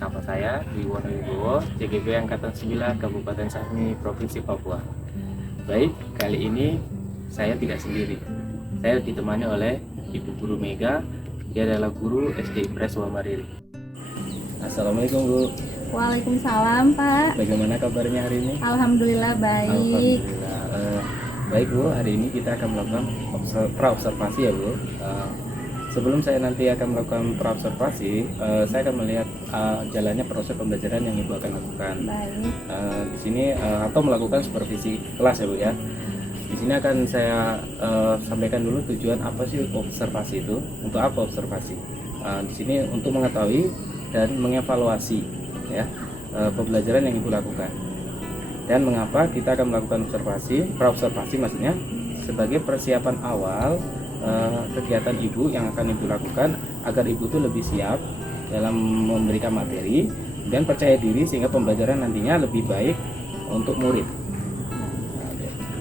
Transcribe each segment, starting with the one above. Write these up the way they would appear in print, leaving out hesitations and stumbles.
Nama saya Wiwono Wibowo, CGB Angkatan 9 Kabupaten Sahmi, Provinsi Papua. Baik, kali ini saya tidak sendiri. Saya ditemani oleh Ibu Guru Mega. Dia adalah guru SD Impres Wamariri. Assalamualaikum Bu. Waalaikumsalam Pak. Bagaimana kabarnya hari ini? Alhamdulillah baik. Alhamdulillah. Baik Bu, hari ini kita akan melakukan praobservasi ya Bu. Sebelum saya nanti akan melakukan praobservasi, saya akan melihat jalannya proses pembelajaran yang Ibu akan lakukan. Baik. Di sini atau melakukan supervisi kelas ya Bu ya. Di sini akan saya sampaikan dulu tujuan apa sih observasi itu, untuk apa observasi. Di sini untuk mengetahui dan mengevaluasi ya pembelajaran yang Ibu lakukan. Dan mengapa kita akan melakukan praobservasi maksudnya sebagai persiapan awal kegiatan Ibu yang akan Ibu lakukan agar Ibu itu lebih siap dalam memberikan materi dan percaya diri sehingga pembelajaran nantinya lebih baik untuk murid.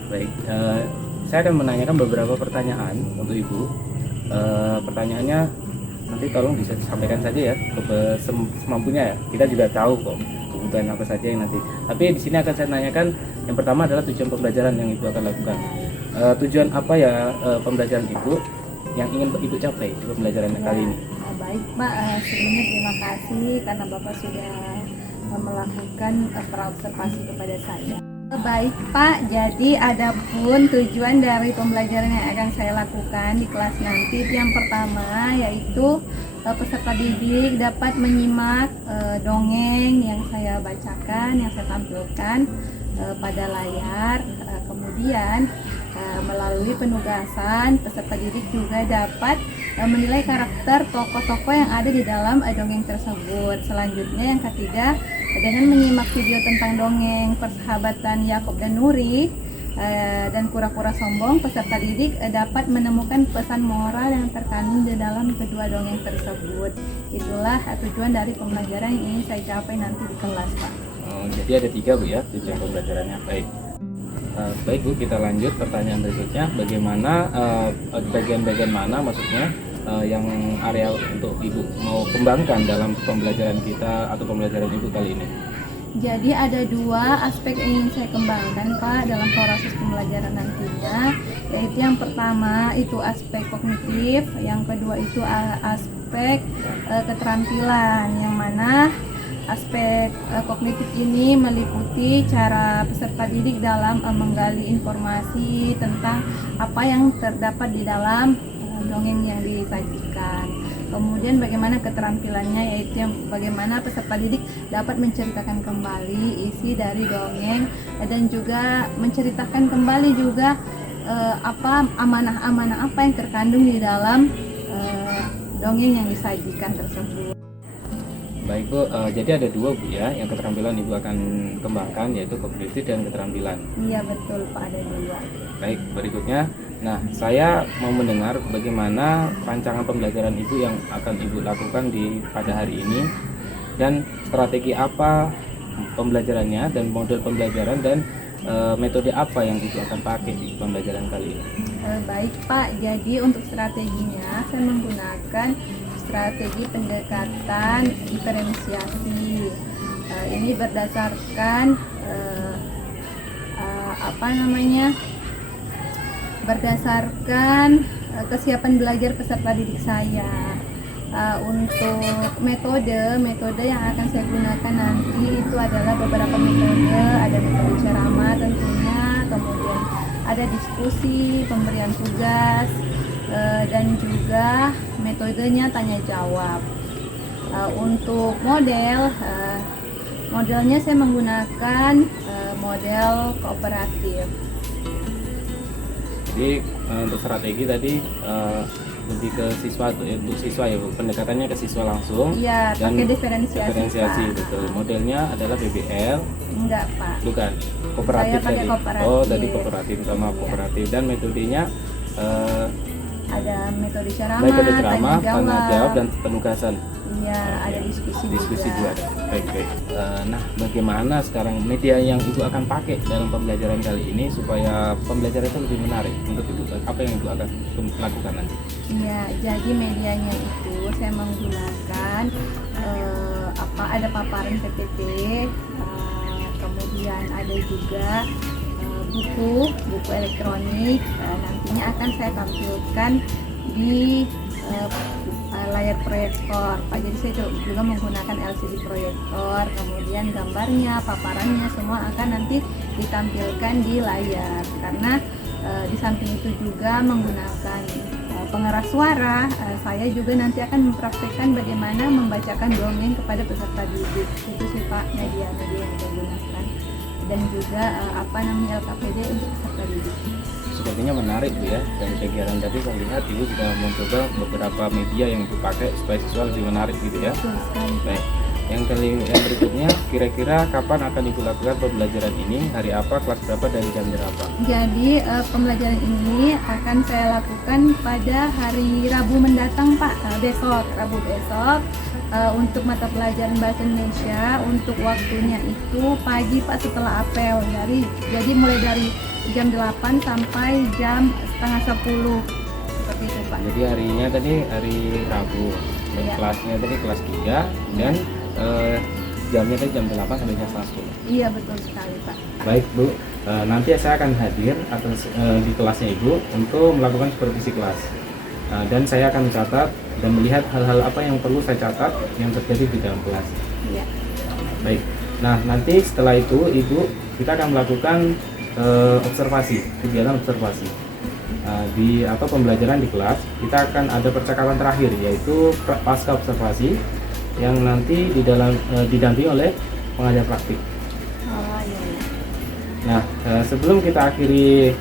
Baik, saya akan menanyakan beberapa pertanyaan untuk Ibu. Pertanyaannya nanti tolong bisa disampaikan saja ya semampunya ya. Kita juga tahu kok kebutuhan apa saja yang nanti. Tapi di sini akan saya tanyakan yang pertama adalah tujuan pembelajaran yang Ibu akan lakukan. Tujuan apa ya pembelajaran Ibu yang ingin Ibu capai di pembelajaran kali ini? Baik Pak, sebelumnya terima kasih karena Bapak sudah melakukan praobservasi kepada saya. Baik Pak, jadi adapun tujuan dari pembelajaran yang akan saya lakukan di kelas nanti, yang pertama yaitu peserta didik dapat menyimak dongeng yang saya bacakan, yang saya tampilkan pada layar. Kemudian melalui penugasan, peserta didik juga dapat menilai karakter tokoh-tokoh yang ada di dalam dongeng tersebut. Selanjutnya yang ketiga, dengan menyimak video tentang dongeng persahabatan Yakob dan Nuri dan kura-kura sombong, peserta didik dapat menemukan pesan moral yang terkandung di dalam kedua dongeng tersebut. Itulah tujuan dari pembelajaran yang ingin saya capai nanti di kelas Pak. Jadi ada 3 Bu ya tujuan pembelajarannya. Baik Bu, kita lanjut pertanyaan berikutnya. Bagaimana bagian-bagian mana maksudnya yang area untuk Ibu mau kembangkan dalam pembelajaran kita atau pembelajaran Ibu kali ini? Jadi ada 2 aspek yang ingin saya kembangkan Pak dalam proses pembelajaran nantinya, yaitu yang pertama itu aspek kognitif, yang kedua itu aspek keterampilan, yang mana aspek kognitif ini meliputi cara peserta didik dalam menggali informasi tentang apa yang terdapat di dalam dongeng yang disajikan. Kemudian bagaimana keterampilannya, yaitu yang bagaimana peserta didik dapat menceritakan kembali isi dari dongeng dan juga menceritakan kembali juga apa amanah-amanah apa yang terkandung di dalam dongeng yang disajikan tersebut. Baik Bu, jadi ada 2 Bu ya yang keterampilan Ibu akan kembangkan, yaitu kognitif dan keterampilan. Iya betul Pak, ada 2. Baik, berikutnya, nah saya mau mendengar bagaimana rancangan pembelajaran Ibu yang akan Ibu lakukan pada hari ini, dan strategi apa pembelajarannya dan model pembelajaran dan metode apa yang Ibu akan pakai di pembelajaran kali ini. Baik Pak, jadi untuk strateginya saya menggunakan strategi pendekatan diferensiasi. Ini berdasarkan berdasarkan kesiapan belajar peserta didik saya. Untuk metode yang akan saya gunakan nanti itu adalah beberapa metode. Ada metode ceramah tentunya, kemudian ada diskusi, pemberian tugas, dan juga metodenya tanya jawab. Untuk modelnya saya menggunakan model kooperatif. Jadi untuk strategi tadi lebih ke siswa, untuk siswa ya Bu, pendekatannya ke siswa langsung. Iya, dan pakai diferensiasi betul. Modelnya adalah BBL. Enggak Pak, Bukan, kooperatif saya pakai tadi. kooperatif. Oh, tadi kooperatif sama kooperatif. Dan metodenya ada metode ceramah, Metode ceramah, tanya jawab, dan dan penugasan. iya, Oke. ada diskusi juga juga. ada. Baik, baik. Nah, bagaimana sekarang media yang ibu akan pakai dalam pembelajaran kali ini supaya pembelajaran itu lebih menarik untuk ibu? Apa yang ibu akan lakukan nanti? Iya, jadi medianya itu saya menggunakan ada paparan PPT, kemudian ada juga buku elektronik. Nantinya akan saya tampilkan di layar proyektor, Pak. Jadi saya juga menggunakan LCD proyektor, kemudian gambarnya, paparannya semua akan nanti ditampilkan di layar. Karena di samping itu juga menggunakan pengeras suara, saya juga nanti akan mempraktekkan bagaimana membacakan dongeng kepada peserta didik. Itu sih Pak, media-media yang saya gunakan, dan juga LKPD untuk peserta didik. Sepertinya menarik Bu ya, dari kegiatan tadi saya lihat ibu sudah mencoba beberapa media yang ibu pakai supaya siswa lebih menarik gitu ya. Betul sekali. Baik, yang berikutnya, kira-kira kapan akan ibu lakukan pembelajaran ini, hari apa, kelas berapa, dan jam berapa? Jadi pembelajaran ini akan saya lakukan pada hari Rabu mendatang Pak, Rabu besok. Untuk mata pelajaran bahasa Indonesia, untuk waktunya itu pagi Pak, setelah apel. Jadi mulai dari jam 8 sampai jam setengah 10, seperti itu Pak. Jadi harinya tadi hari Rabu, dan Iya. kelasnya tadi kelas 3, dan jamnya tadi jam 8 sampai jam setengah 10. Iya, betul sekali Pak. Baik Bu, nanti saya akan hadir atau di kelasnya Ibu untuk melakukan supervisi kelas. Dan saya akan mencatat dan melihat hal-hal apa yang perlu saya catat yang terjadi di dalam kelas. Iya. Baik, nah nanti setelah itu Ibu, kita akan melakukan observasi, kegiatan observasi. Di pembelajaran di kelas, kita akan ada percakapan terakhir, yaitu pasca observasi yang nanti didampingi oleh pengajar praktik. Oh iya. Nah, sebelum kita akhiri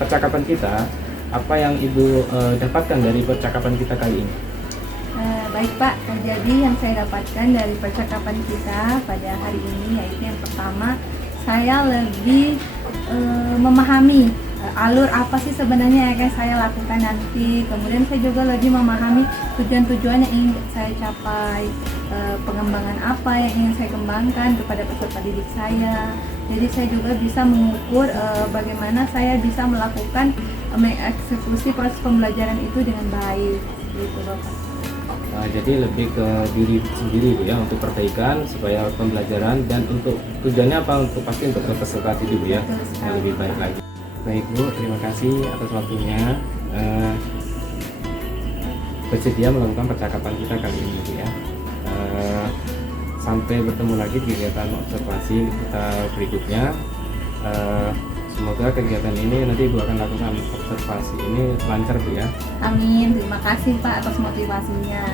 percakapan kita, apa yang Ibu dapatkan dari percakapan kita kali ini? Baik Pak, jadi yang saya dapatkan dari percakapan kita pada hari ini yaitu yang pertama, saya lebih memahami alur apa sih sebenarnya yang akan saya lakukan nanti. Kemudian saya juga lebih memahami tujuan-tujuan yang ingin saya capai, pengembangan apa yang ingin saya kembangkan kepada peserta didik saya. Jadi saya juga bisa mengukur bagaimana saya bisa melakukan mengeksekusi proses pembelajaran itu dengan baik, gitu Bapak. Jadi lebih ke diri sendiri Bu ya, untuk perbaikan supaya pembelajaran, dan untuk tujuannya apa, untuk pasti untuk peserta didik Bu ya, yang lebih baik lagi. Baik Bu, terima kasih atas waktunya bersedia melakukan percakapan kita kali ini Bu ya. Sampai bertemu lagi di kegiatan observasi kita berikutnya. Semoga kegiatan ini nanti Ibu akan lakukan observasi ini lancar Bu ya. Amin, terima kasih Pak atas motivasinya.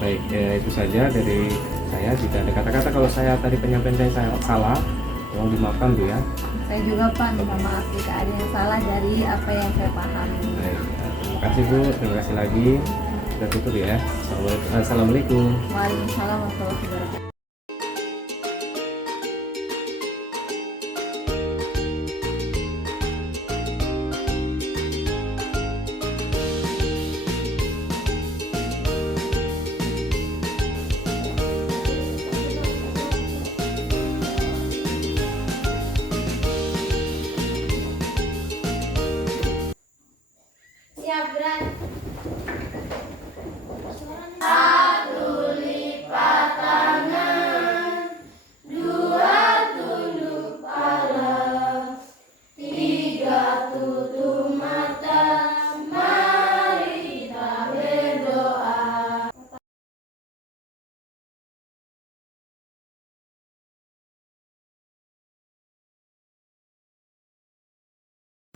Baik, itu saja dari saya. Jika ada kata-kata kalau saya tadi penyampaian saya salah, tolong dimaafkan Bu ya. Saya juga Pak minta maaf jika ada yang salah dari apa yang saya pahami. Baik, terima kasih Bu, terima kasih lagi. Kita tutup ya. Assalamualaikum. Waalaikumsalam warahmatullahi wabarakatuh. Siap gerak.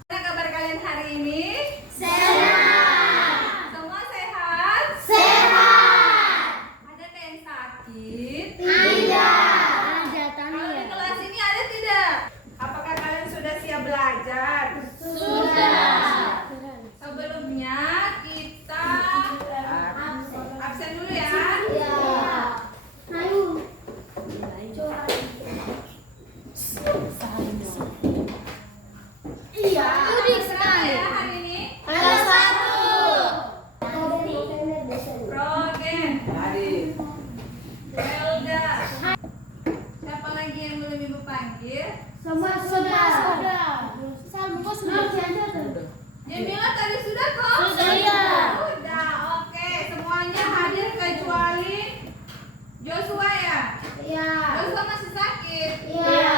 Gimana kabar kalian hari ini? Senang. Elsa masih sakit? Iya.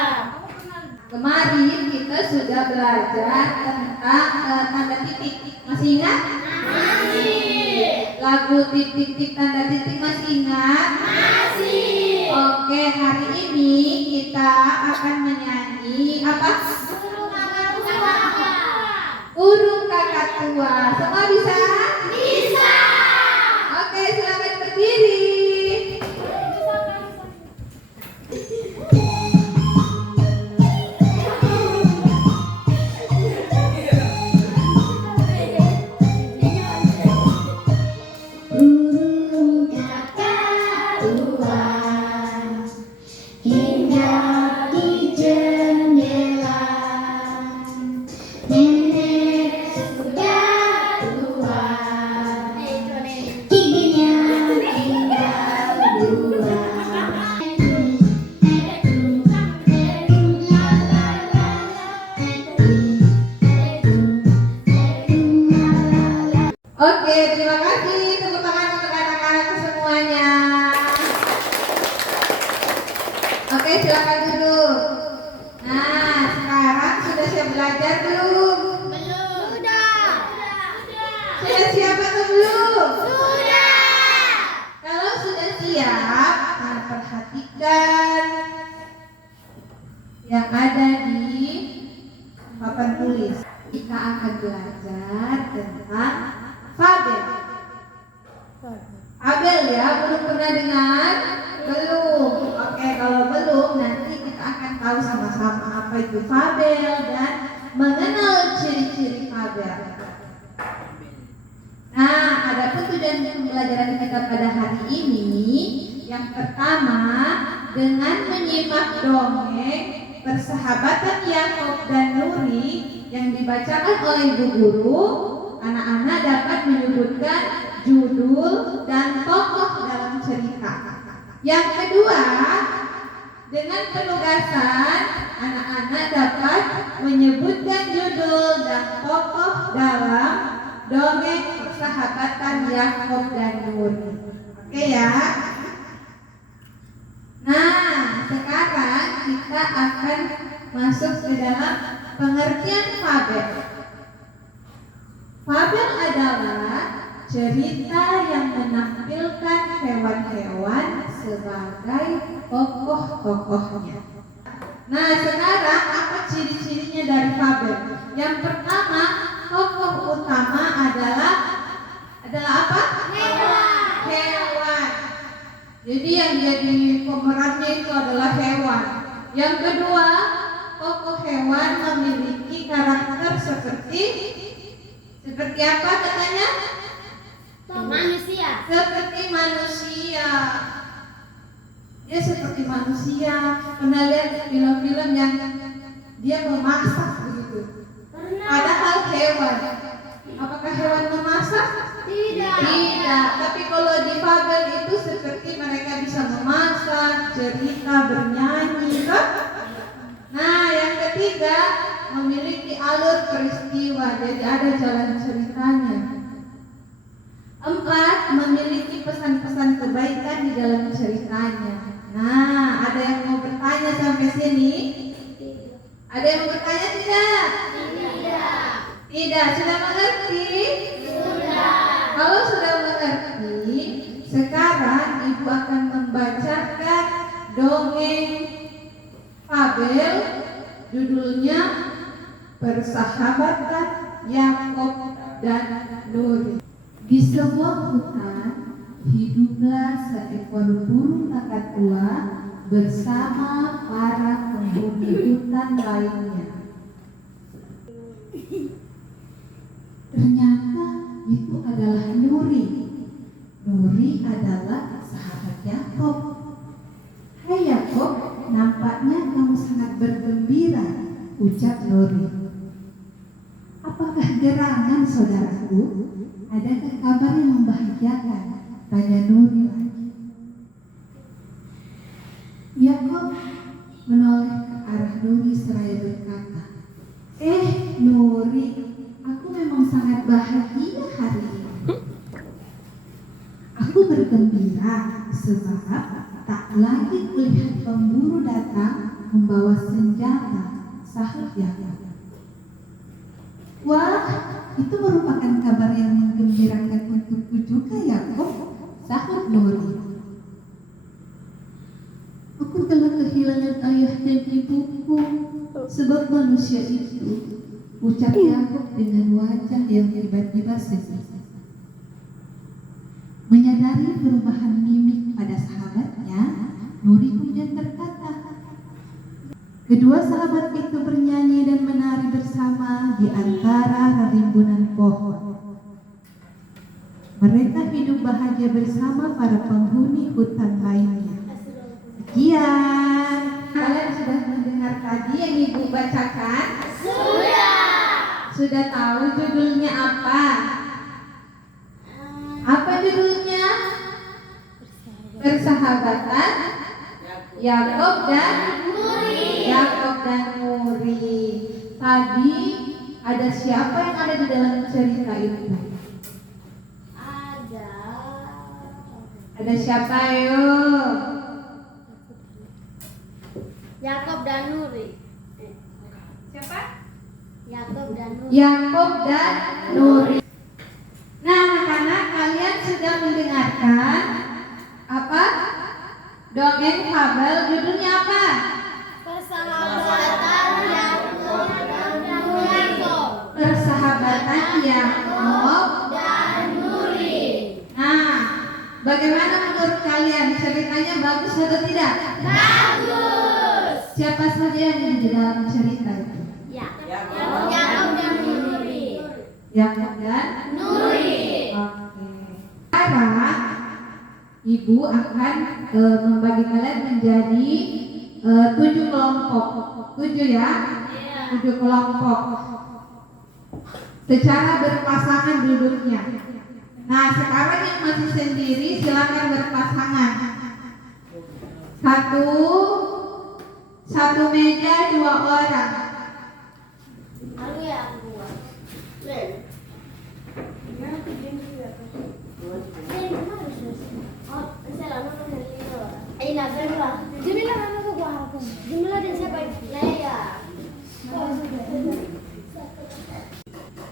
Kemarin kita sudah belajar tentang tanda titik. Masih ingat? Masih. Lagu titik-titik tanda titik masih ingat? Masih. Oke, hari ini kita akan menyanyi apa? Burung kakak tua. Semua bisa? Bisa. Oke, silakan berdiri. Burung kakak tua indah di jendela. Nenek sudah tua, giginya tinggal dua. Oke, terima kasih. Tepuk tangan untuk anak-anak semuanya. Oke, silakan duduk. Nah, sekarang sudah siap belajar belum? Belum. Sudah. Sudah siap atau belum? Sudah. Kalau sudah siap, perhatikan yang ada di papan tulis. Kita akan belajar tentang fabel. Fabel ya, belum pernah dengar? Belum. Oke, kalau belum nanti kita akan tahu sama-sama apa itu fabel dan mengenal ciri-ciri fabel. Nah, adapun tujuan pembelajaran kita pada hari ini, yang pertama dengan menyimak dongeng Persahabatan Yakob dan Nuri yang dibacakan oleh ibu guru, anak-anak dapat menyebutkan judul dan tokoh dalam cerita. Yang kedua, dengan penugasan, anak-anak dapat menyebutkan judul dan tokoh dalam dongeng Persahabatan Yakob dan Nuri. Oke ya. Nah, sekarang kita akan masuk ke dalam pengertian fabel. Fabel adalah cerita yang menampilkan hewan-hewan sebagai tokoh-tokohnya. Nah, sekarang apa ciri-cirinya dari fabel? Yang pertama, tokoh utama adalah apa? Hewan. Jadi yang jadi pemerannya itu adalah hewan. Yang kedua, tokoh hewan memiliki karakter seperti apa katanya? Manusia. Seperti manusia. Dia seperti manusia. Pernah lihat film-film yang dia memasak begitu? Padahal hewan. Apakah hewan memasak? Tidak. Tapi kalau di fabel itu seperti mereka bisa memasak, cerita, bernyanyi, kan? Nah, yang ketiga memiliki alur peristiwa, jadi ada jalan ceritanya. 4, memiliki pesan-pesan kebaikan di dalam ceritanya. Nah, ada yang mau bertanya sampai sini? Ada yang mau bertanya tidak? Tidak. Sudah mengerti? Sudah. Kalau sudah mengerti, sekarang ibu akan membacakan dongeng fabel, judulnya Persahabatan Yakob dan Nuri. Di sebuah hutan hiduplah seekor burung kakak tua bersama para penghuni hutan lainnya. Ternyata itu adalah Nuri. Nuri adalah sahabat Yakob. Hai Yakob, nampaknya kamu sangat bergembira, ucap Nuri. Apakah gerangan saudaraku? Adakah kabar yang membahagiakan? Tanya Nuri lagi. Yakob menoleh ke arah Nuri seraya berkata, Nuri, aku memang sangat bahagia hari ini. Aku bergembira sebab Tak lagi kulihat pemburu datang membawa senjata, sahut Yakub. Wah, itu merupakan kabar yang menggembirakan untukku juga, Yakub, sahut Nuri. Aku telah kehilangan ayah dan ibuku sebab manusia itu, ucap Yakub dengan wajah yang tiba-tiba sedih. Menyadari perubahan mimik pada sahabatnya, Nuri kemudian berkata, kedua sahabat itu bernyanyi dan menari bersama di antara rimbunan pohon. Mereka hidup bahagia bersama para penghuni hutan lainnya. Sekian. Kalian sudah mendengar tadi yang Ibu bacakan? Sudah tahu judulnya apa? Apa judulnya? Persahabatan Yakub dan Muri. Tadi ada siapa yang ada di dalam cerita itu? Ada siapa yo? Yakob dan Nuri. Siapa? Yakob dan Nuri. Yakub dan Nuri. Nah, anak-anak, kalian sudah mendengarkan apa? Dongeng fabel, judulnya apa? Persahabatan Yakob dan Nuri. Persahabatan Yakub Dan Nuri. Nah, bagaimana menurut kalian? Ceritanya bagus atau tidak? Bagus. Siapa saja yang di dalam cerita itu? Yakob dan Nuri. Yakub dan Nuri. Oke. Sekarang Ibu akan membagi kalian menjadi 7 kelompok. 7 ya? 7 kelompok. Secara berpasangan duduknya. Nah, sekarang yang masih sendiri silakan berpasangan. Satu meja 2 orang. Lalu yang dua. Len.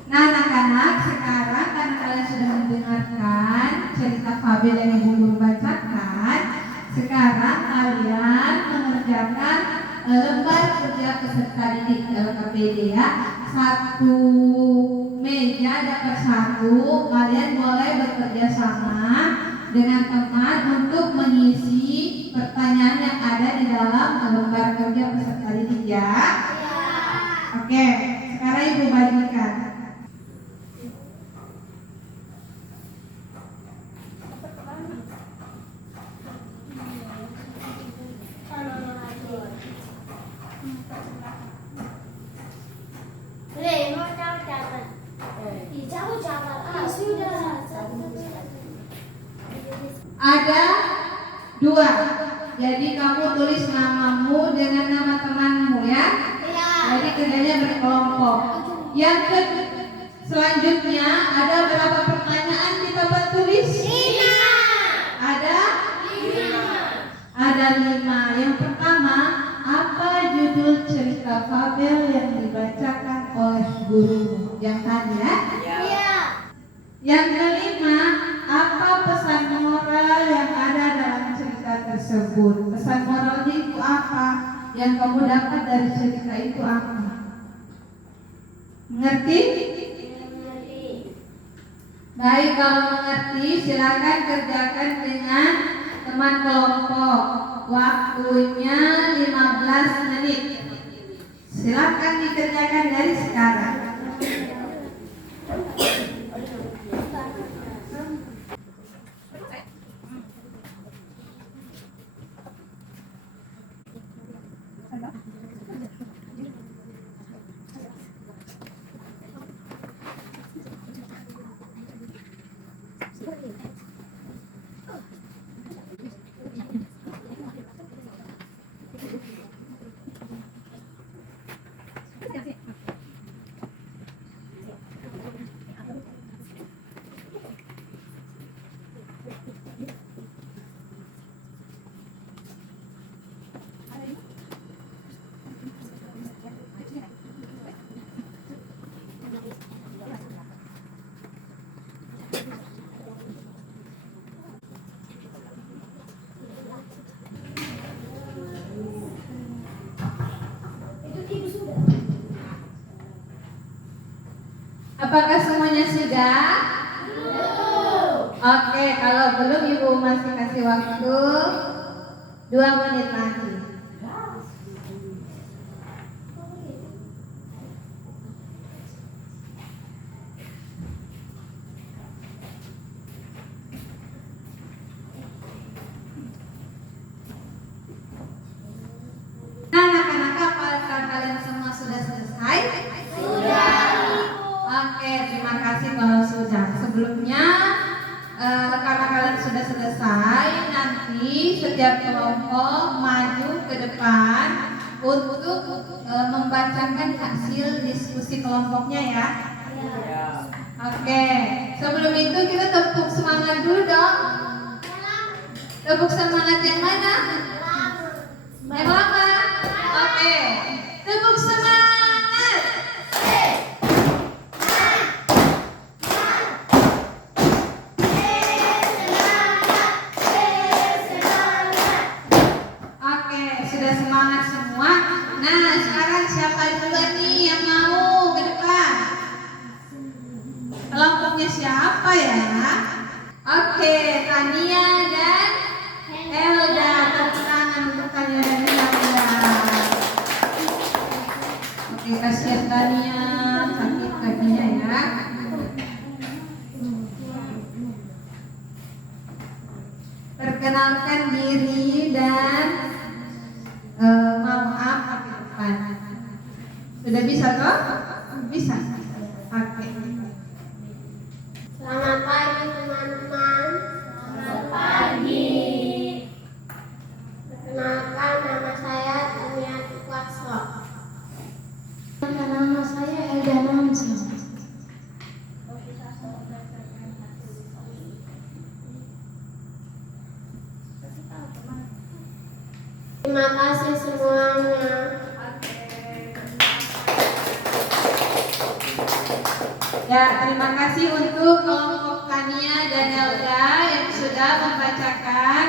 Nah, anak-anak, sekarang karena kalian sudah mendengarkan cerita fabel yang Ibu Guru bacakan, sekarang kalian mengerjakan lembar kerja peserta didik LKPD ya. 1 meja dapat 1. Kalian boleh bekerja sama dengan teman untuk mengisi pertanyaan yang ada di dalam lembar kerja peserta didik ya. Oke, sekarang Ibu bagikan. Ada 2. Jadi kamu tulis namamu dengan nama temanmu ya. Jadi kerjanya berkelompok. Selanjutnya ada berapa pertanyaan di papan tulis? 5. Ada 5. Yang pertama, apa judul cerita fabel yang dibacakan oleh gurumu? Yang tadi ya? Yang kelima, apa pesan moral yang ada dalam cerita tersebut? Pesan moralnya itu apa? Yang kamu dapat dari cerita itu apa? Mengerti? Baik, kalau mengerti silakan kerjakan dengan teman kelompok. Waktunya 15 menit. Silakan dikerjakan dari sekarang. Apakah semuanya sudah? Oke, kalau belum Ibu masih kasih waktu 2 menit lagi. Nah, anak-anak, apakah kalian semua sudah selesai? Oke, terima kasih kalau sudah. Sebelumnya, karena kalian sudah selesai, nanti setiap kelompok maju ke depan untuk membacakan hasil diskusi kelompoknya ya. Oke, sebelum itu kita tepuk semangat dulu dong. Tepuk semangat yang mana? Yang lama. Oke, tepuk semangat. Oke, sudah semangat semua. Nah, sekarang siapa duluan nih yang mau ke depan? Kelompoknya siapa ya? Oke, Tania dan Elda. Tepuk tangan untuk Tania dan Elda. Oke, kasihan Tania, sakit kakinya ya. Perkenalkan diri dan mau apa ke depan. Sudah bisa toh? Bisa. Oke. Selamat pagi teman-teman. Selamat pagi. Perkenalkan, nama saya Tania Tukwaso. Nama saya Elda Namsi. Terima kasih semuanya. Ya, terima kasih untuk kelompok Tania dan Elda yang sudah membacakan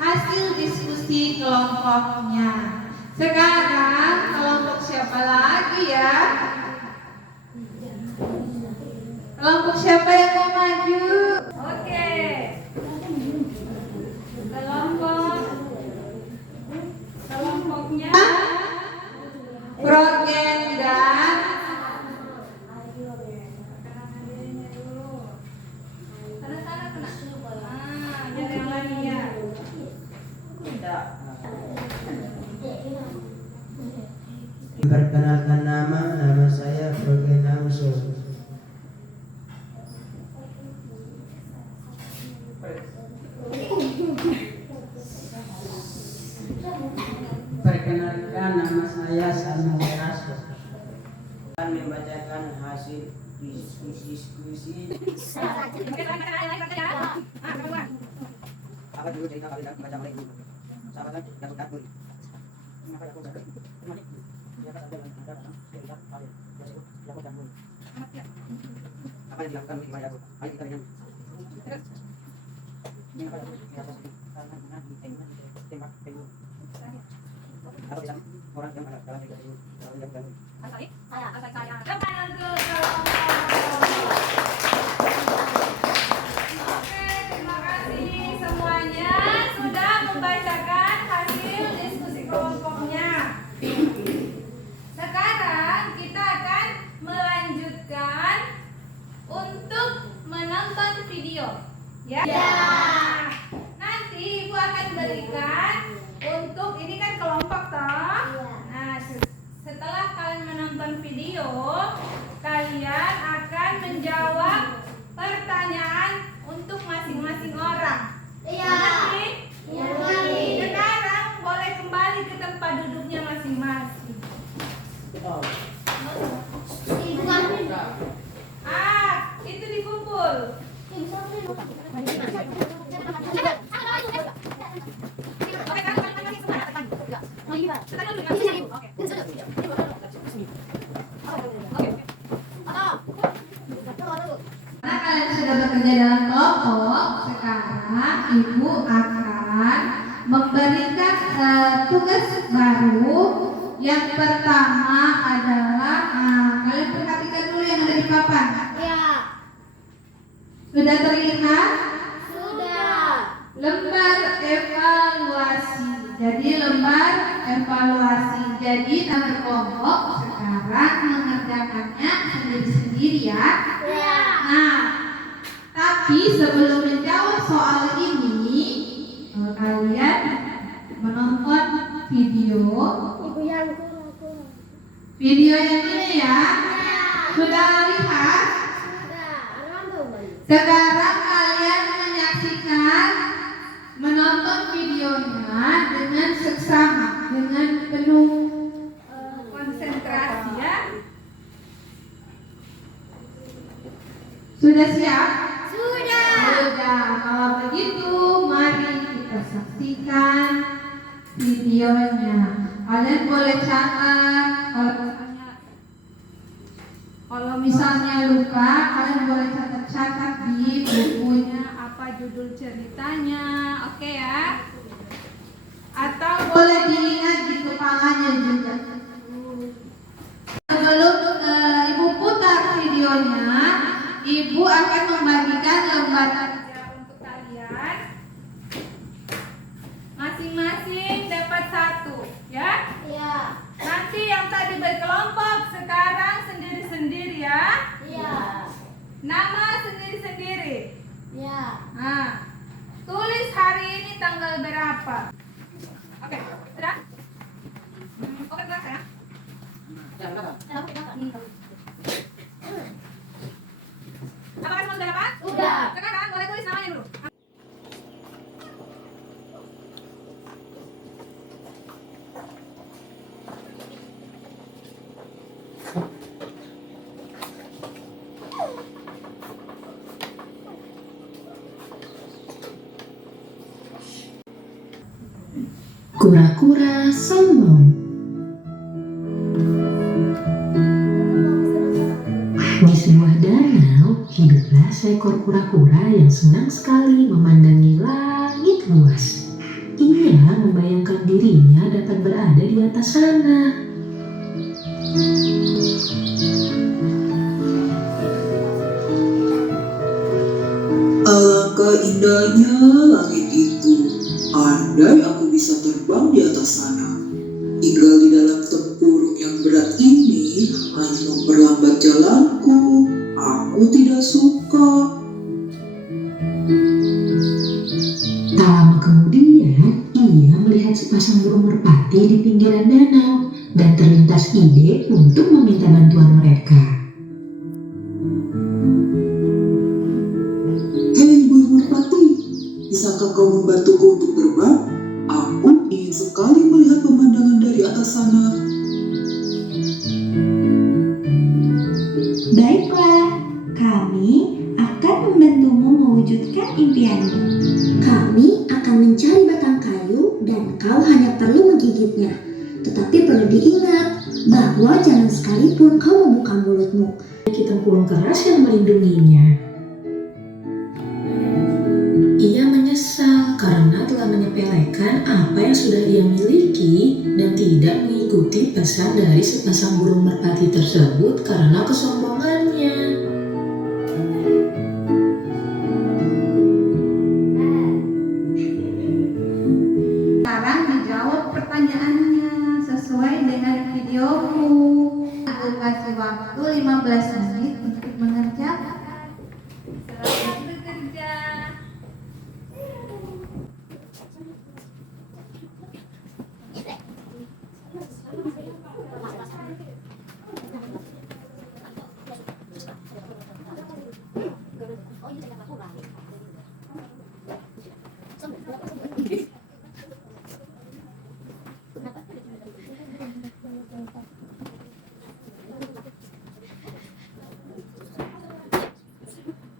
hasil diskusi kelompoknya. Sekarang kelompok siapa lagi ya? Kelompok siapa yang mau maju? Oke. Kelompoknya Progen dan Perkenalkan nama saya Progen Namso. Perkenalkan nama saya Samuel Weraso. Akan membacakan hasil diskusi. Apa dulu cerita kalian baca oleh ibu? Sahabat yang takut. Apa yang dilakukan oleh ibu? Ayo kita lihat. Apa bisa orang yang ada dalam tiga ini kalau yang baru? Oke, terima kasih semuanya sudah membacakan hasil diskusi kelompoknya. Sekarang kita akan melanjutkan untuk menonton video. Ya. Nanti Ibu akan berikan untuk ini kan kelompok toh. Nah, setelah kalian menonton video, kalian akan menjawab pertanyaan untuk masing-masing orang. Iya. Sekarang boleh kembali ke tempat duduknya masing-masing. Itu dikumpul. Karena kalian sudah sudah bekerja dalam kelompok, sekarang Ibu akan memberikan tugas baru. Yang pertama adalah kalian perhatikan dulu yang ada di papan. Ya. Sudah terlihat? Sudah. Lembar evaluasi. Jadi lembar evaluasi. Jadi nama kelompok sekarang mengerjakannya sendiri-sendiri ya. Ya. Nah, tapi sebelum menjawab soal ini, kalian menonton video Ibu yang kurang. video yang ini ya. Sudah lihat? Sudah. Teman-teman. Sekarang kalian menyaksikan, menonton videonya dengan seksama, dengan penuh konsentrasi ya. Sudah siap? Sudah. Sudah. Kalau begitu, mari kita saksikan videonya. Kalian boleh catat. Kalau misalnya lupa, kalian boleh catat-catat di bukunya apa judul ceritanya, oke ya? Atau boleh diingat di kepalanya juga. Sebelum Ibu putar videonya, Ibu akan membagikan lembar kerja untuk kalian. Masing-masing dapat satu, ya? Ya. Nanti yang tadi berkelompok, sekarang sendiri-sendiri ya. Ya. Nama sendiri-sendiri. Ya. Nah, tulis hari ini tanggal berapa. Oke, sudah? Oke, kelas ya. Apakah semua sudah dapat? Sudah. Sekarang boleh tulis namanya dulu. Kura-kura sombong. Di sebuah danau, hiduplah seekor kura-kura yang senang sekali memandangi langit luas. Ia membayangkan dirinya dapat berada di atas sana. Alangkah indahnya langit itu. Andai aku bisa terbang di atas sana. Tinggal di dalam tempurung yang berat ini hanya memperlambat jalanku. Aku tidak suka. Tak lama kemudian, ia melihat sepasang burung merpati di pinggiran danau dan terlintas ide untuk meminta bantuan mereka. Hei burung merpati, bisakah kau membantuku untuk terbang? Aku ingin sekali melihat pemandangan dari atas sana. Baiklah, kami akan membantumu mewujudkan impianmu. Kami akan mencari batang kayu dan kau hanya perlu menggigitnya. Tetapi perlu diingat bahwa jangan sekalipun kau membuka mulutmu. Tempurung keras yang melindunginya. Ia menyesal karena telah menyepelekan apa yang sudah ia miliki dan tidak mengikuti pesan dari sepasang burung merpati tersebut karena kesombongannya. Sekarang dijawab pertanyaannya sesuai dengan videomu. Aku kasih waktu 15 menit untuk mengerjakan. Selamat bekerja.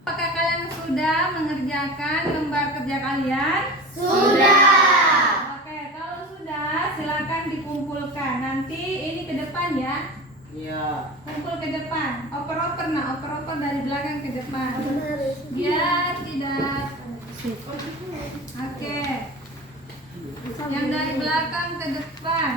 Apakah kalian sudah mengerjakan lembar kerja kalian? Sudah. Oke, kalau sudah silakan dikumpulkan. Nanti ini ke depan ya. Iya. Kumpul ke depan. Oper-oper nah, oper-oper dari belakang ke depan. Biar tidak. Oke. Yang dari belakang ke depan.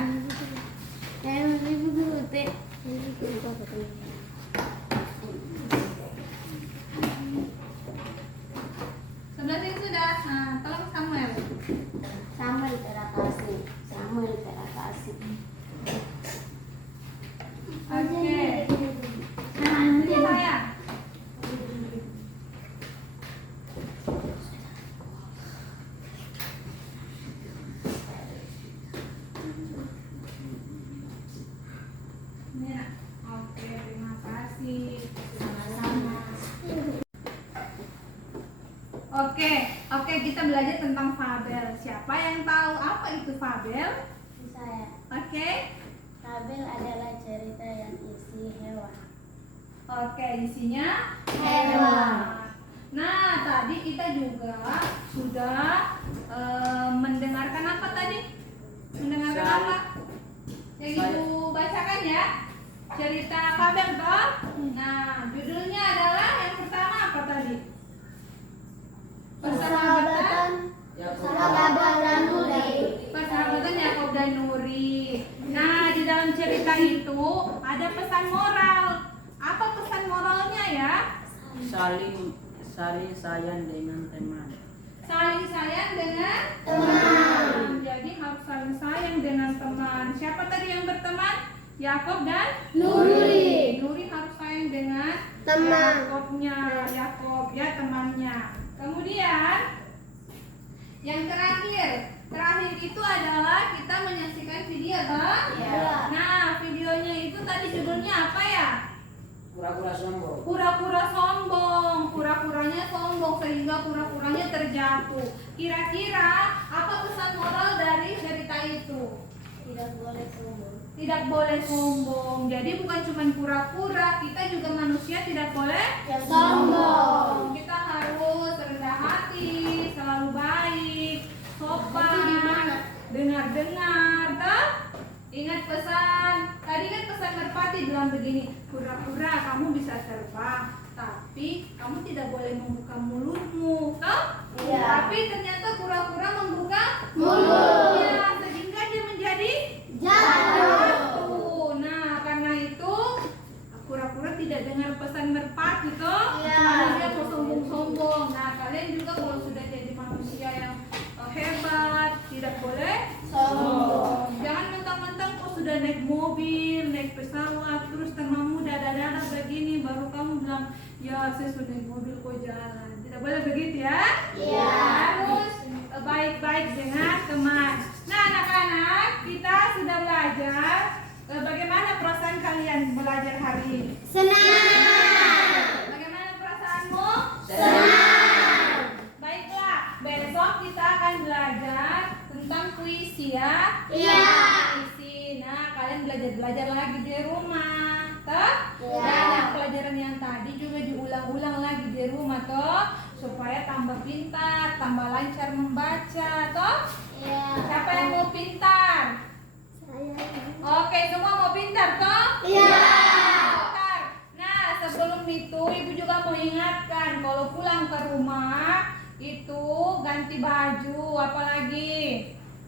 Sebelah sini sudah. Nah, tolong Samuel. Samuel terakasi. Samuel terakasi. Oke. Nah, ini saya. Ya. Oke, terima kasih. Sama-sama. Oke, kita belajar tentang fabel. Siapa yang tahu apa itu fabel? Saya. Oke. Fabel adalah cerita yang isi hewan. Oke, isinya Hewan. Nah, tadi kita juga sudah mendengarkan apa tadi? Mendengarkan apa? Yang Ibu bacakan ya. Cerita fabel toh? Nah, judulnya adalah yang pertama apa tadi? Persahabatan Sahabat Nuri. Persahabatan Yakob dan Nuri. Nah, di dalam cerita itu ada pesan moral. Apa pesan moralnya ya? Saling sayang dengan teman. Saling sayang dengan teman. Jadi harus saling sayang dengan teman. Siapa tadi yang berteman? Yakob dan Nuri. Nuri harus sayang dengan Teman. Yakob ya temannya. Kemudian yang terakhir itu adalah kita menyaksikan video toh? Ya. Nah, videonya itu tadi judulnya apa ya? Pura-pura sombong. Pura-pura sombong, pura-puranya sombong sehingga pura-puranya terjatuh. Kira-kira apa pesan moral dari cerita itu? Tidak boleh sombong. Tidak boleh sombong. Jadi bukan cuma pura-pura, kita juga manusia tidak boleh Sombong. Kita harus rendah hati, selalu baik, sopan, dengar-dengar, toh? Ingat pesan, tadi kan pesan merpati bilang begini, pura-pura kamu bisa terbang, tapi kamu tidak boleh membuka mulutmu, toh? Iya. Tapi ternyata pura-pura membuka Mulut. ya, sehingga dia menjadi Jatuh. Nah, karena itu pura-pura tidak dengar pesan merpati, toh? Iya. Karena dia mau sombong-sombong. Nah, kalian juga kalau sudah jadi manusia yang hebat, tidak boleh Sombong. Jangan mentang-mentang kau sudah naik mobil, naik pesawat, terus temanmu dada-dada begini, baru kamu bilang, ya saya sudah naik mobil kok jalan. Tidak boleh begitu ya? Iya. Harus baik-baik dengan teman. Nah, anak-anak, kita sudah belajar. Bagaimana perasaan kalian belajar hari ini? Senang. Bagaimana perasaanmu? Senang. Baiklah, besok kita akan belajar tentang puisi ya. Iya. Puisi. Nah, kalian belajar lagi di rumah, toh? Iya. Dan yang pelajaran yang tadi juga diulang-ulang lagi di rumah, toh, supaya tambah pintar, tambah lancar membaca, toh? Iya. Siapa yang mau pintar? Saya. Oke, semua mau pintar, toh? Iya. Pintar. Nah, sebelum itu ibu juga mau ingatkan kalau pulang ke rumah itu ganti baju, apalagi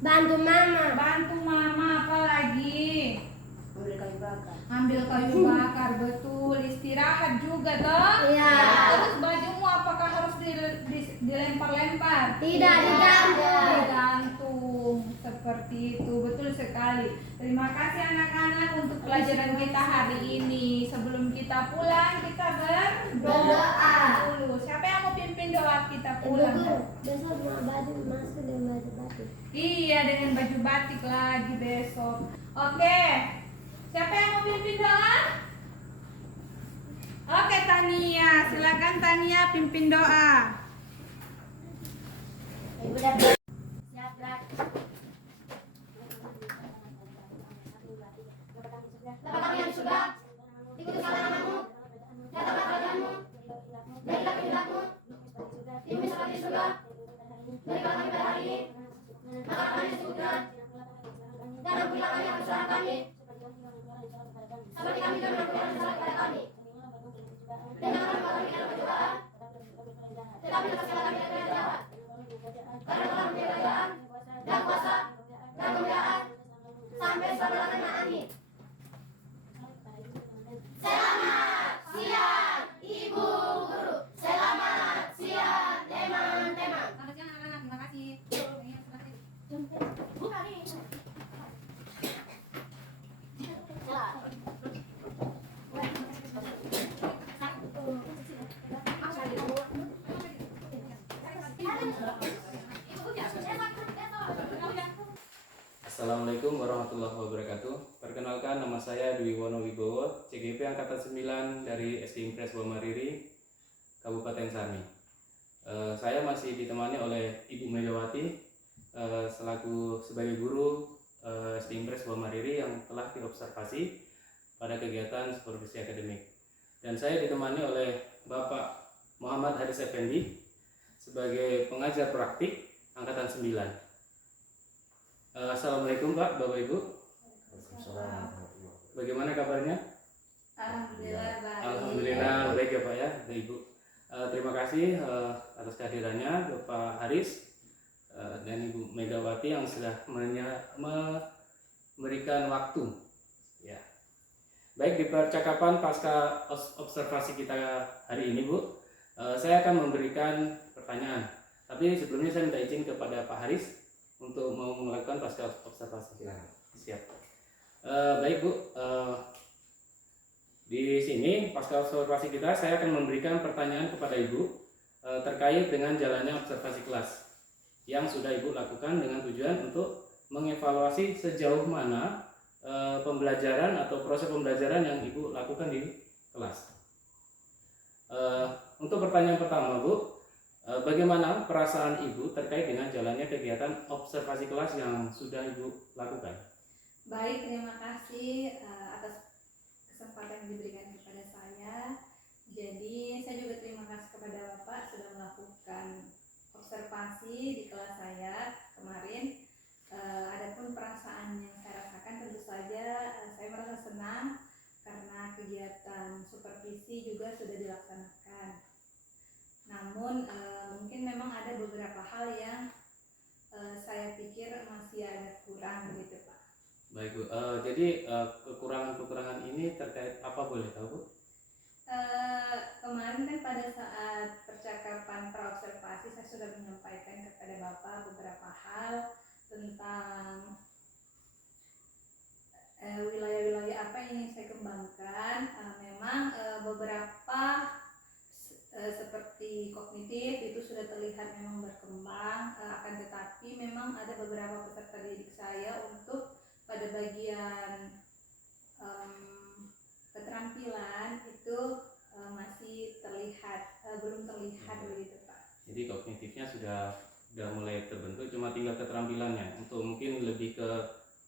Bantu mama. bantu mama, apalagi Ambil kayu bakar. ambil kayu bakar, betul, istirahat juga toh. Iya. Terus bajumu apakah harus dilempar-lempar? Tidak digantung. Digantung, seperti itu, betul sekali. Terima kasih anak-anak untuk pelajaran kita hari ini. Sebelum kita pulang kita berdoa dulu. Siapa yang mau pimpin doa kita pulang? Besok mau baju masuk dengan baju batik. Iya, dengan baju batik lagi besok. Oke. Siapa yang mau pimpin doa? Oke, Tania. Silakan Tania pimpin doa. Ibu dapat. Siap, Rak. Dapat kami yang sudah. Ikuti salah namamu. Katakan kerajaanmu. Jadilah kehendakmu. Di bumi seperti di surga. Berikan kami pada hari ini. Makan kami secukupnya. Dan ampunilah kami akan kesalahan kami. seperti kami juga melakukan kesalahan kepada kami. Dan janganlah engkau berikan kami cobaan, tetapi lepaskanlah kami dari jahat. Karena telah mempunyai kerajaan, dan kuasa, dan kemuliaan, sampai selama-lamanya. Amin. Selamat siang, Ibu Guru. Selamat siang, teman-teman. Selamat siang anak-anak, terima kasih. Bukan ini. Assalamualaikum warahmatullahi wabarakatuh. Perkenalkan, nama saya Dwi Wono Wibowo, CGP Angkatan 9 dari SD Impres Bomariri, Kabupaten Sarmi. Saya masih ditemani oleh Ibu Megawati selaku sebagai guru SD Impres Bomariri yang telah diobservasi pada kegiatan supervisi akademik. Dan saya ditemani oleh Bapak Muhammad Haris Effendi sebagai pengajar praktik Angkatan 9. Assalamualaikum Pak, Bapak Ibu. Bagaimana kabarnya? Alhamdulillah baik. Alhamdulillah baik ya Pak ya, Ibu. Terima kasih atas kehadirannya Bapak Haris dan Ibu Megawati yang sudah memberikan waktu. Ya. Baik, di percakapan pasca observasi kita hari ini Bu, saya akan memberikan pertanyaan. Tapi sebelumnya saya minta izin kepada Pak Haris untuk mau melakukan pasca observasi. Siap. Baik Bu, di sini pasca observasi kita saya akan memberikan pertanyaan kepada Ibu terkait dengan jalannya observasi kelas yang sudah Ibu lakukan dengan tujuan untuk mengevaluasi sejauh mana pembelajaran atau proses pembelajaran yang Ibu lakukan di kelas. Untuk pertanyaan pertama Bu, bagaimana perasaan Ibu terkait dengan jalannya kegiatan observasi kelas yang sudah Ibu lakukan? Baik, terima kasih atas kesempatan yang diberikan kepada saya. Jadi saya juga terima kasih kepada Bapak sudah melakukan observasi di kelas saya kemarin. Adapun perasaan yang saya rasakan tentu saja saya merasa senang karena kegiatan supervisi juga sudah dilaksanakan. Namun mungkin memang ada beberapa hal yang saya pikir masih ada kurang begitu Pak. Baik Bu, jadi kekurangan-kekurangan ini terkait apa boleh tahu Bu? Kemarin kan pada saat percakapan praobservasi saya sudah menyampaikan kepada Bapak beberapa hal tentang wilayah-wilayah apa yang ingin saya kembangkan. Memang beberapa seperti kognitif itu sudah terlihat memang berkembang, akan tetapi memang ada beberapa peserta didik saya untuk pada bagian keterampilan itu masih terlihat belum terlihat begitu Pak. Jadi kognitifnya sudah mulai terbentuk, cuma tinggal keterampilannya untuk mungkin lebih ke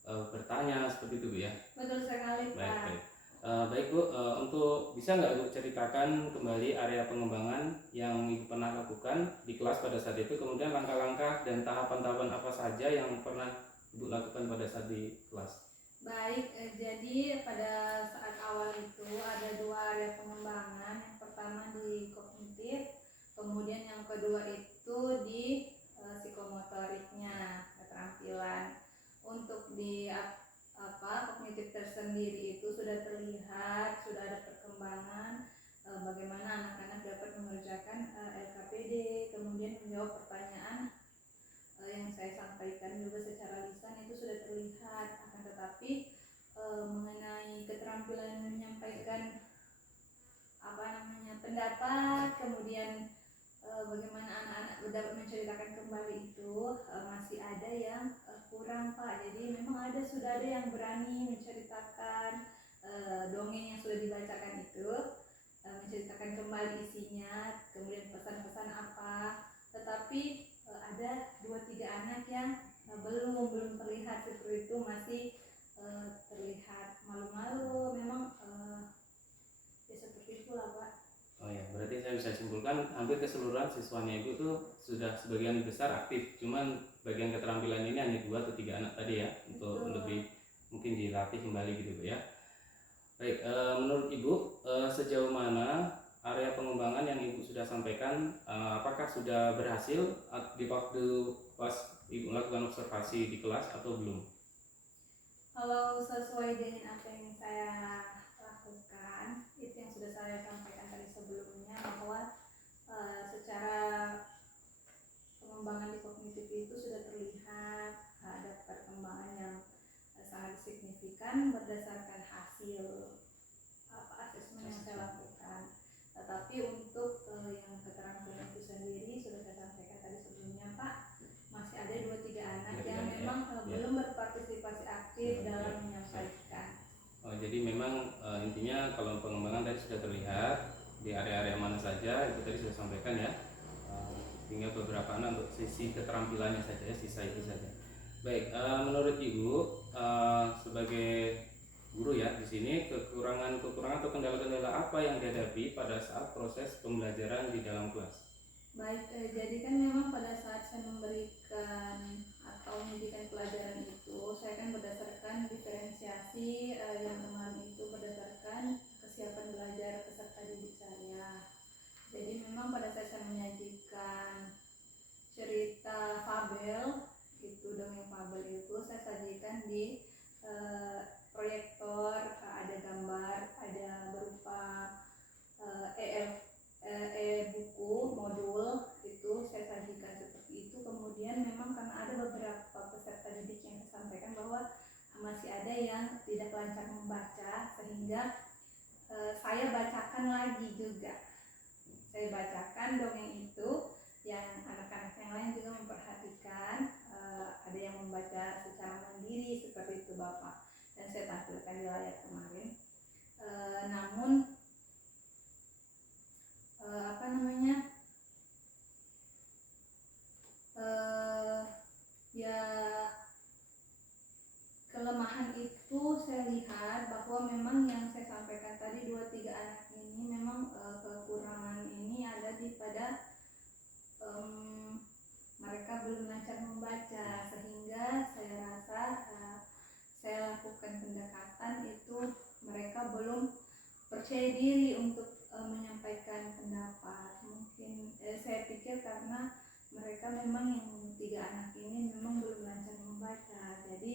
bertanya seperti itu Bu ya. Betul sekali Pak. Baik. Baik Bu, untuk bisa nggak Bu ceritakan kembali area pengembangan yang Ibu pernah lakukan di kelas pada saat itu, kemudian langkah-langkah dan tahapan-tahapan apa saja yang pernah Ibu lakukan pada saat di kelas? Baik, jadi pada saat awal itu ada dua area pengembangan. Yang pertama di kognitif, kemudian yang kedua itu di psikomotoriknya, keterampilan. Untuk di kognitif tersendiri itu sudah terlihat, sudah ada perkembangan bagaimana anak-anak dapat mengerjakan LKPD, kemudian menjawab pertanyaan yang saya sampaikan juga secara lisan itu sudah terlihat. Akan tetapi mengenai keterampilan menyampaikan pendapat, kemudian bagaimana anak-anak dapat menceritakan kembali itu masih ada yang kurang Pak. Jadi memang sudah ada yang berani menceritakan dongeng yang sudah dibacakan itu, menceritakan kembali isinya, kemudian pesan-pesan apa. Tetapi ada 2-3 anak yang belum terlihat seperti itu, masih terlihat malu-malu. Memang ya seperti itulah Pak. Oh ya, berarti saya bisa simpulkan hampir keseluruhan siswanya Ibu tuh sudah sebagian besar aktif, cuman bagian keterampilan ini hanya 2 atau 3 anak tadi ya, untuk lebih mungkin dilatih kembali gitu Bu ya. Baik, menurut Ibu sejauh mana area pengembangan yang Ibu sudah sampaikan, apakah sudah berhasil di waktu pas Ibu melakukan observasi di kelas atau belum? Kalau sesuai dengan apa yang saya lakukan, itu yang sudah saya sampaikan tadi sebelumnya, bahwa secara pengembangan di kognitif itu sudah terlihat ada perkembangan yang sangat signifikan berdasarkan hasil asesmen yang saya lakukan. Tetapi untuk yang keterampilan itu sendiri sudah saya sampaikan tadi sebelumnya, Pak, masih ada 2-3 anak yang memang belum berpartisipasi aktif dalam menyampaikan. Oh, jadi memang intinya kalau pengembangan tadi sudah terlihat di area-area mana saja itu tadi sudah sampaikan ya. Tinggal beberapa anak untuk sisi keterampilannya saja ya, sisa itu saja. Baik, menurut Ibu sebagai guru ya di sini kekurangan atau kendala-kendala apa yang dihadapi pada saat proses pembelajaran di dalam kelas? Baik, jadi kan memang pada saat saya memberikan atau menyajikan pelajaran itu, saya kan berdasarkan diferensiasi yang kemarin itu berdasarkan kesiapan belajar peserta didik saya. Jadi memang pada saat saya menyajikan cerita fabel, itu dongeng fabel itu saya sajikan di proyektor, ada gambar, ada berupa buku modul itu saya sajikan seperti itu. Kemudian memang karena ada beberapa peserta didik yang saya sampaikan bahwa masih ada yang tidak lancar membaca, sehingga saya bacakan lagi juga. Saya bacakan dongeng itu, yang anak-anak yang lain juga memperhatikan, ada yang membaca secara mandiri seperti itu Bapak, dan saya tampilkan di layar kemarin. Namun ya kelemahan itu saya lihat bahwa memang yang saya sampaikan tadi 2-3 anak ini memang kekurangan ini ada di pada mereka belum lancar membaca, sehingga saya rasa saya lakukan pendekatan itu mereka belum percaya diri untuk menyampaikan pendapat. Mungkin saya pikir karena mereka memang yang 3 anak ini memang belum lancar membaca, jadi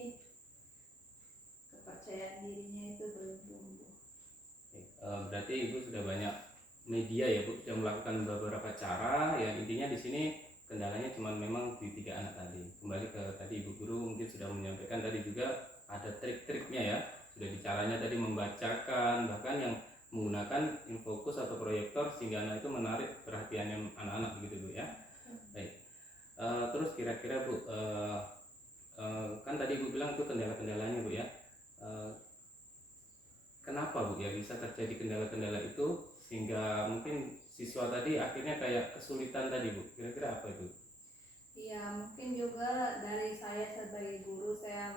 kepercayaan dirinya itu belum tumbuh. Berarti Ibu sudah banyak media ya Bu, sudah melakukan beberapa cara, yang intinya di sini kendalanya cuma memang di 3 anak tadi. Kembali ke tadi Ibu Guru mungkin sudah menyampaikan tadi juga ada trik-triknya ya, sudah bicaranya tadi membacakan, bahkan yang menggunakan infokus atau proyektor sehingga anak itu menarik perhatiannya anak-anak begitu Bu ya. Baik, terus kira-kira Bu, kan tadi Ibu bilang itu kendala-kendalanya Bu ya. Kenapa Bu ya bisa terjadi kendala-kendala itu sehingga mungkin siswa tadi akhirnya kayak kesulitan tadi Bu, kira-kira apa itu? Iya, mungkin juga dari saya sebagai guru saya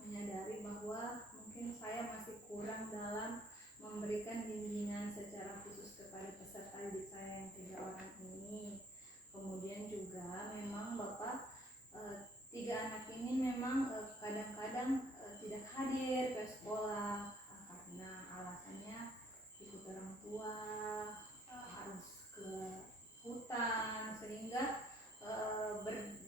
menyadari bahwa mungkin saya masih kurang dalam memberikan bimbingan secara khusus kepada peserta didik saya yang 3 orang ini. Kemudian juga memang Bapak 3 anak ini memang kadang-kadang tidak hadir ke sekolah karena alasannya ikut orang tua, harus ke hutan, sehingga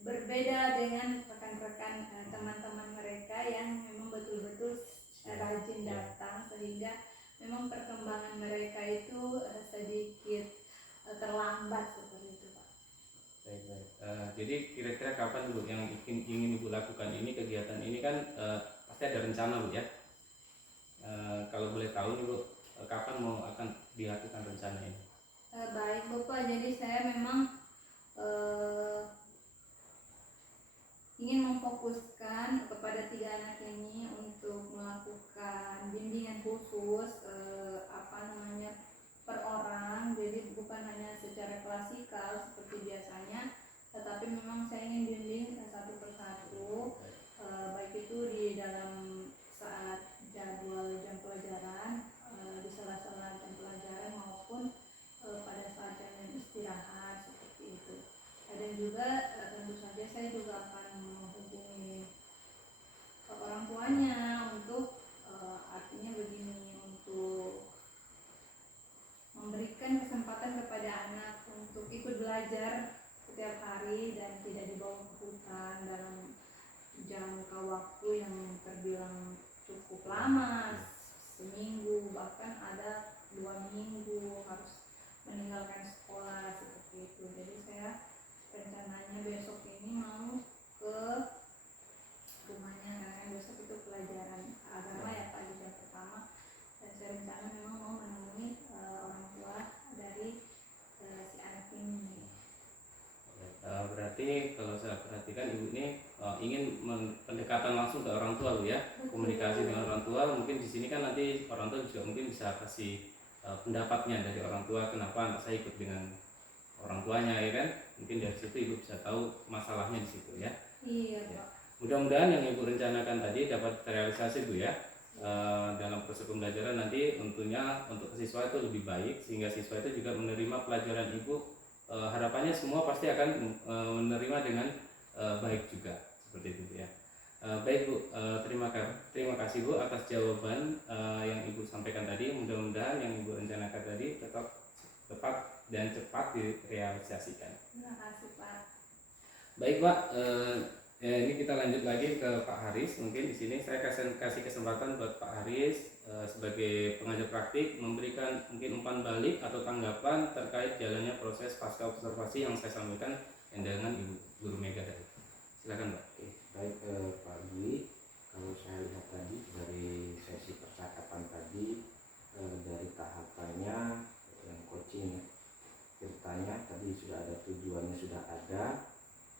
berbeda dengan rekan-rekan teman-teman mereka yang memang betul-betul rajin datang, sehingga memang perkembangan mereka itu sedikit terlambat seperti itu Pak. Baik. Jadi kira-kira kapan Bu yang ingin Ibu lakukan ini, kegiatan ini kan pasti ada rencana Bu ya. Kalau boleh tahu nih Bu, kapan mau akan dilakukan rencana ini? Baik Bapak, jadi saya memang ingin memfokuskan kepada 3 anak ini untuk melakukan bimbingan khusus per orang, jadi bukan hanya secara klasikal seperti biasanya, tetapi memang saya ingin bimbing satu persatu, baik itu di dalam saat jadwal jam pelajaran, di sela-sela jam pelajaran maupun pada saat jam istirahat seperti itu. Dan juga tentu saja saya juga akan menghubungi orang tuanya untuk artinya begini, untuk untuk memberikan kesempatan kepada anak untuk ikut belajar setiap hari dan tidak dibawa ke hutan dalam jangka waktu yang terbilang cukup lama, seminggu bahkan ada 2 minggu harus meninggalkan sekolah seperti itu. Jadi saya rencananya besok ini mau ke rumahnya karena besok itu pelajaran agama ya Pak di jam pertama, dan saya rencana memang mau menemui orang tua dari si anak ini. Berarti kalau saya perhatikan ibu ini ingin pendekatan langsung ke orang tua Bu ya, komunikasi dengan orang tua. Mungkin di sini kan nanti orang tua juga mungkin bisa kasih pendapatnya dari orang tua, kenapa anak saya ikut dengan orang tuanya ya kan, mungkin dari situ ibu bisa tahu masalahnya di situ ya. Iya Ya. Pak. Mudah-mudahan yang ibu rencanakan tadi dapat terrealisasi Bu ya. Dalam proses pembelajaran nanti tentunya untuk siswa itu lebih baik, sehingga siswa itu juga menerima pelajaran ibu. Harapannya semua pasti akan menerima dengan baik juga seperti itu ya. Baik Bu, terima kasih Bu atas jawaban yang ibu sampaikan tadi. Mudah-mudahan yang ibu rencanakan tadi tetap tepat dan cepat direalisasikan. Terima kasih Pak. Baik Pak, ini kita lanjut lagi ke Pak Haris. Mungkin di sini saya kasih kesempatan buat Pak Haris sebagai pengajar praktik memberikan mungkin umpan balik atau tanggapan terkait jalannya proses pasca observasi yang saya sampaikan dengan Ibu Guru Mega tadi. Silakan Pak. Oke, baik Pak Dwi, kalau saya lihat tadi dari sesi percakapan tadi, dari tahapannya yang coaching ya, ceritanya tadi sudah ada tujuannya, sudah ada,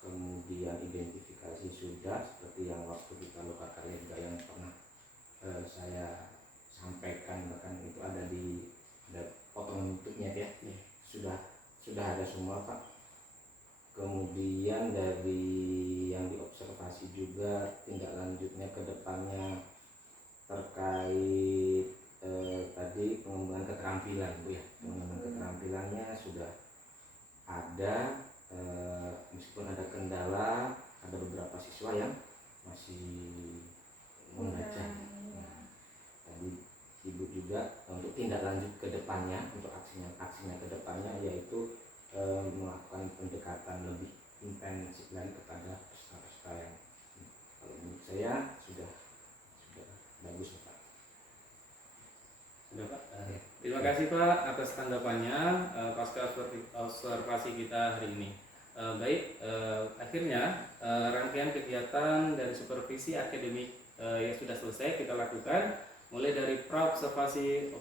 kemudian identifikasi sudah, seperti yang waktu kita loka karya juga yang pernah saya sampaikan, bahkan itu ada di potongan YouTube-nya ya, sudah ada semua Pak. Kemudian dari yang diobservasi juga tindak lanjutnya ke depannya terkait tadi pengembangan keterampilan Bu ya, pengembangan keterampilannya sudah ada, meskipun ada kendala, ada beberapa siswa yang masih membaca. Tadi Ibu juga untuk tindak lanjut ke depannya, untuk aksinya ke depannya yaitu melakukan pendekatan lebih intensif lagi kepada peserta-peserta yang kalau menurut saya sudah bagus Pak. Sudah Pak. Terima kasih Pak atas tanggapannya pasca observasi kita hari ini. Baik, akhirnya rangkaian kegiatan dari supervisi akademik yang sudah selesai kita lakukan, mulai dari pra observasi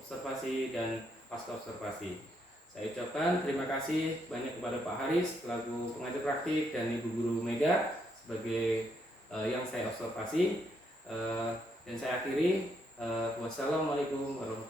dan pasca observasi. Saya ucapkan terima kasih banyak kepada Pak Haris selaku pengajar praktik dan Ibu Guru Mega sebagai yang saya observasi, dan saya akhiri. Wassalamualaikum warahmatullahi wabarakatuh.